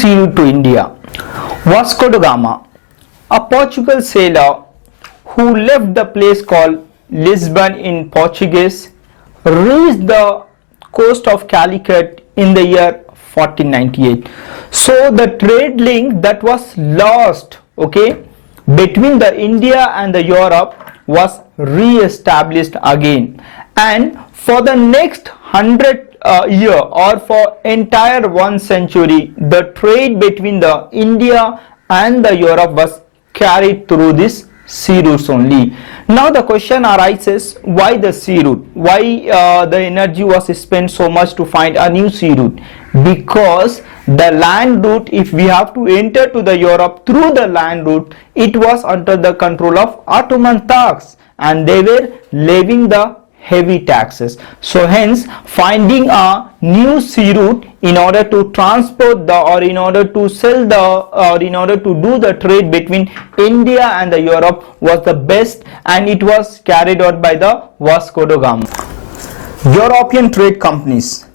sea route to India. Vasco da Gama, a Portugal sailor who left the place called Lisbon in Portuguese, reached the coast of Calicut in the year 1498. So the trade link that was lost, okay, between the India and the Europe was re-established again, and for the next 100 year or for entire 1 century, the trade between the India and the Europe was carried through this sea routes only. Now the question arises, why the sea route? Why the energy was spent so much to find a new sea route? Because the land route, if we have to enter to the Europe through the land route, it was under the control of Ottoman Turks, and they were levying the heavy taxes. So hence finding a new sea route in order to transport the, or in order to sell the, or in order to do the trade between India and the Europe was the best, and it was carried out by the Vasco da Gama. European trade companies.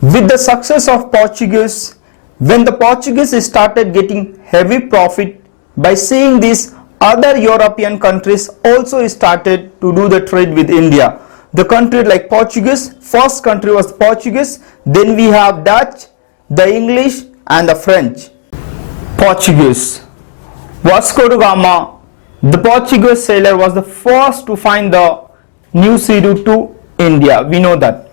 With the success of Portuguese, when the Portuguese started getting heavy profit by seeing these other European countries also started to do the trade with India. The country like Portuguese, first country was Portuguese, then we have Dutch, the English and the French. Portuguese. Vasco da Gama, the Portuguese sailor, was the first to find the new sea route to India. We know that.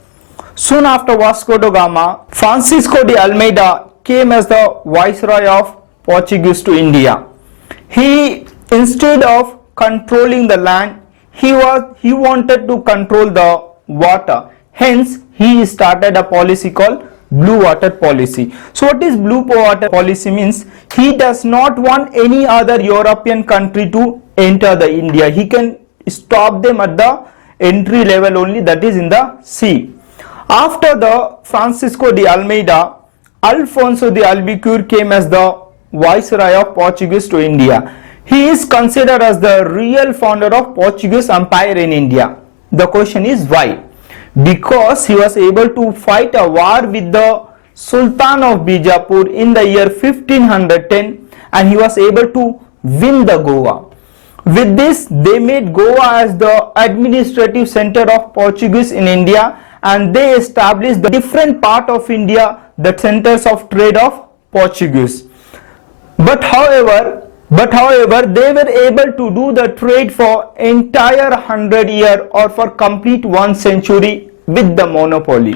Soon after Vasco da Gama, Francisco de Almeida came as the viceroy of Portuguese to India. He, instead of controlling the land, he wanted to control the water. Hence, he started a policy called Blue Water Policy. So what is Blue Water Policy means? He does not want any other European country to enter the India. He can stop them at the entry level only, that is in the sea. After the Francisco de Almeida, Alfonso de Albuquerque came as the viceroy of Portuguese to India. He is considered as the real founder of Portuguese Empire in India. The question is why? Because he was able to fight a war with the Sultan of Bijapur in the year 1510, and he was able to win the Goa. With this, they made Goa as the administrative center of Portuguese in India, and they established the different part of India, the centers of trade of Portuguese. But however, they were able to do the trade for entire 100 years or for complete 1 century with the monopoly.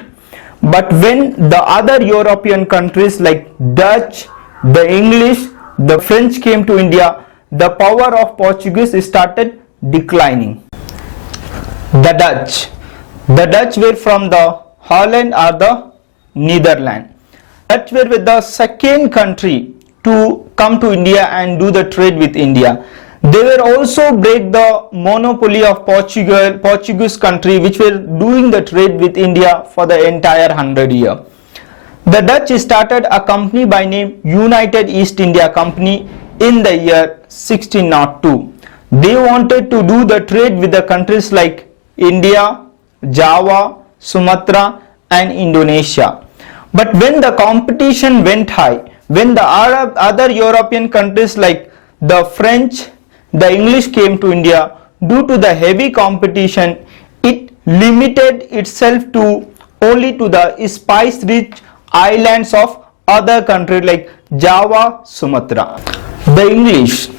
But when the other European countries like Dutch, the English, the French came to India, the power of Portuguese started declining. The Dutch were from the Holland or the Netherlands. Dutch were with the second country to come to India and do the trade with India. They were also break the monopoly of Portuguese country, which were doing the trade with India for the entire 100 years. The Dutch started a company by name United East India Company in the year 1602. They wanted to do the trade with the countries like India, Java, Sumatra and Indonesia. But when the competition went high, when the other European countries like the French, the English came to India, due to the heavy competition, it limited itself to only to the spice-rich islands of other countries like Java, Sumatra. The English.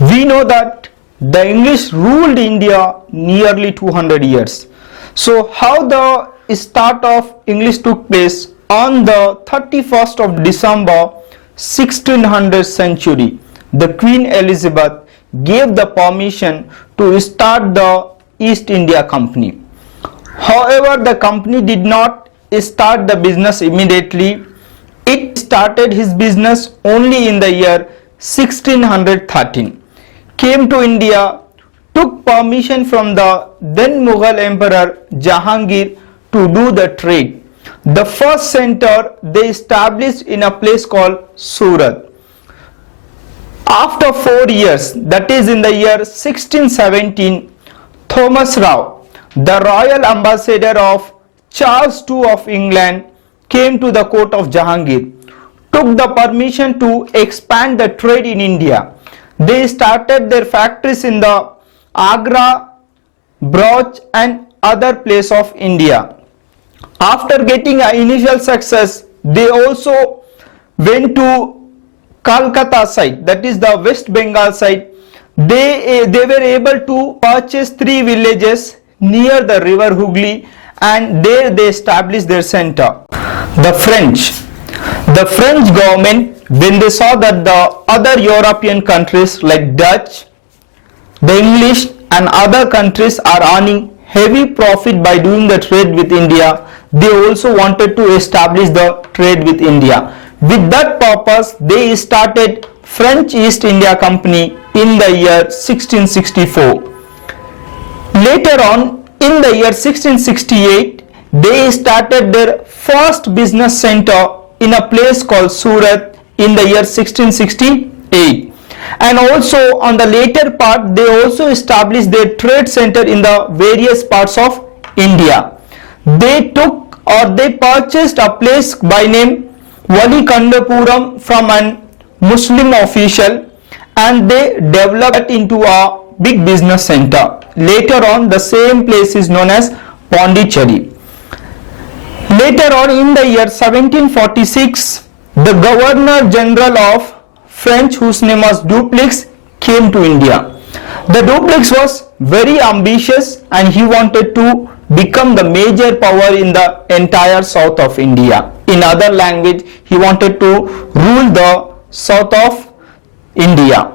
We know that the English ruled India nearly 200 years. So how the start of English took place on the 31st of December 1600 century, the Queen Elizabeth gave the permission to start the East India Company. However, the company did not start the business immediately. It started his business only in the year 1613. Came to India, took permission from the then Mughal Emperor Jahangir to do the trade. The first center they established in a place called Surat. After 4 years, that is in the year 1617, Thomas Rao, the royal ambassador of Charles II of England, came to the court of Jahangir took the permission to expand the trade in India. They started their factories in the Agra, Bhuj and other places of India. After getting an initial success, they also went to Calcutta side, that is the West Bengal side. They were able to purchase 3 villages near the river Hooghly, and there they established their center. The French government, when they saw that the other European countries like Dutch, the English and other countries are earning heavy profit by doing the trade with India, they also wanted to establish the trade with India. With that purpose, they started French East India Company in the year 1664. Later on, in the year 1668, they started their first business center in a place called Surat in the year 1668. And also on the later part, they also established their trade center in the various parts of India. They purchased a place by name Wali Kandapuram from an Muslim official, and they developed it into a big business center. Later on, the same place is known as Pondicherry. Later on, in the year 1746, the Governor General of French, whose name was Dupleix, came to India. The Dupleix was very ambitious and he wanted to become the major power in the entire south of India. In other language, he wanted to rule the south of India.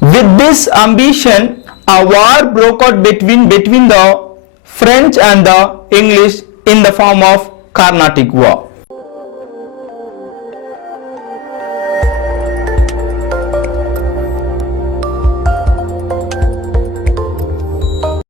With this ambition, a war broke out between the French and the English in the form of Carnatic War.